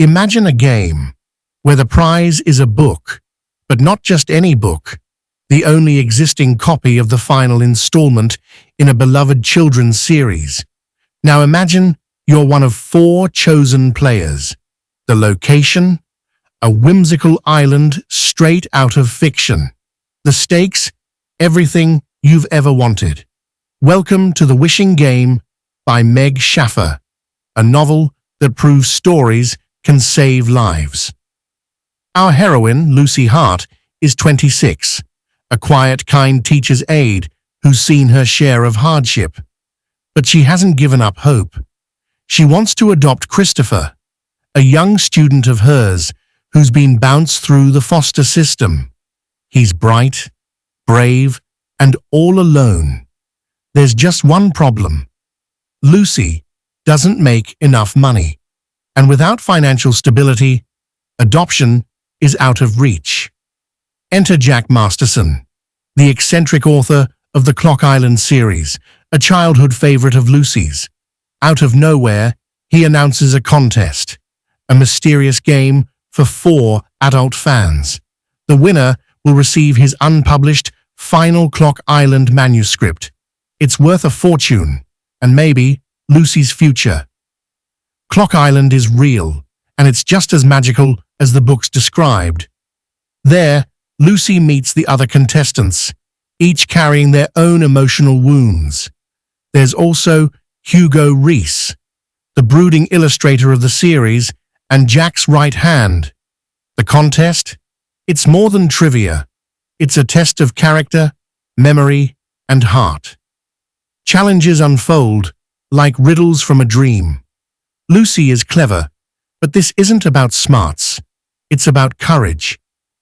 Imagine a game where the prize is a book, but not just any book, the only existing copy of the final installment in a beloved children's series. Now imagine you're one of 4 chosen players. The location? A whimsical island straight out of fiction. The stakes? Everything you've ever wanted. Welcome to The Wishing Game by Meg Shaffer, a novel that proves stories can save lives. Our heroine, Lucy Hart, is 26, a quiet, kind teacher's aide who's seen her share of hardship. But she hasn't given up hope. She wants to adopt Christopher, a young student of hers who's been bounced through the foster system. He's bright, brave, and all alone. There's just one problem. Lucy doesn't make enough money, and without financial stability, adoption is out of reach. Enter Jack Masterson, the eccentric author of the Clock Island series, a childhood favorite of Lucy's. Out of nowhere, he announces a contest, a mysterious game for 4 adult fans. The winner will receive his unpublished final Clock Island manuscript. It's worth a fortune, and maybe Lucy's future. Clock Island is real, and it's just as magical as the books described. There, Lucy meets the other contestants, each carrying their own emotional wounds. There's also Hugo Reese, the brooding illustrator of the series and Jack's right hand. The contest? It's more than trivia. It's a test of character, memory, and heart. Challenges unfold like riddles from a dream. Lucy is clever, but this isn't about smarts. It's about courage.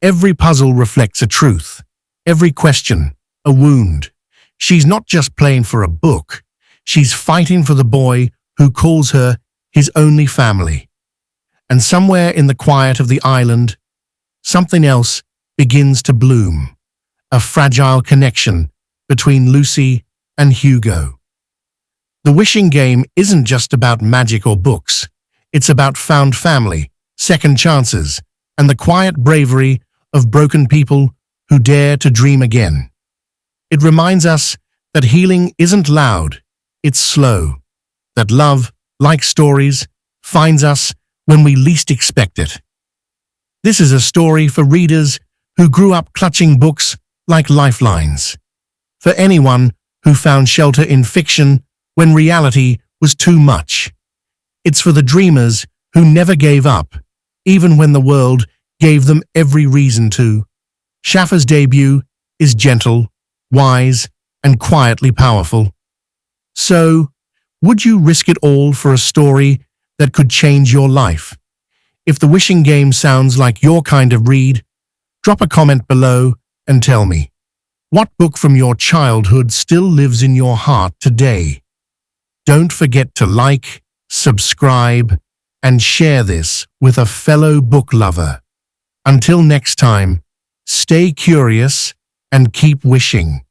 Every puzzle reflects a truth. Every question, a wound. She's not just playing for a book. She's fighting for the boy who calls her his only family. And somewhere in the quiet of the island, something else begins to bloom. A fragile connection between Lucy and Hugo. The Wishing Game isn't just about magic or books. It's about found family, second chances, and the quiet bravery of broken people who dare to dream again. It reminds us that healing isn't loud, it's slow. That love, like stories, finds us when we least expect it. This is a story for readers who grew up clutching books like lifelines. For anyone who found shelter in fiction when reality was too much. It's for the dreamers who never gave up, even when the world gave them every reason to. Shaffer's debut is gentle, wise, and quietly powerful. So, would you risk it all for a story that could change your life? If The Wishing Game sounds like your kind of read, drop a comment below and tell me, what book from your childhood still lives in your heart today? Don't forget to like, subscribe, and share this with a fellow book lover. Until next time, stay curious and keep wishing.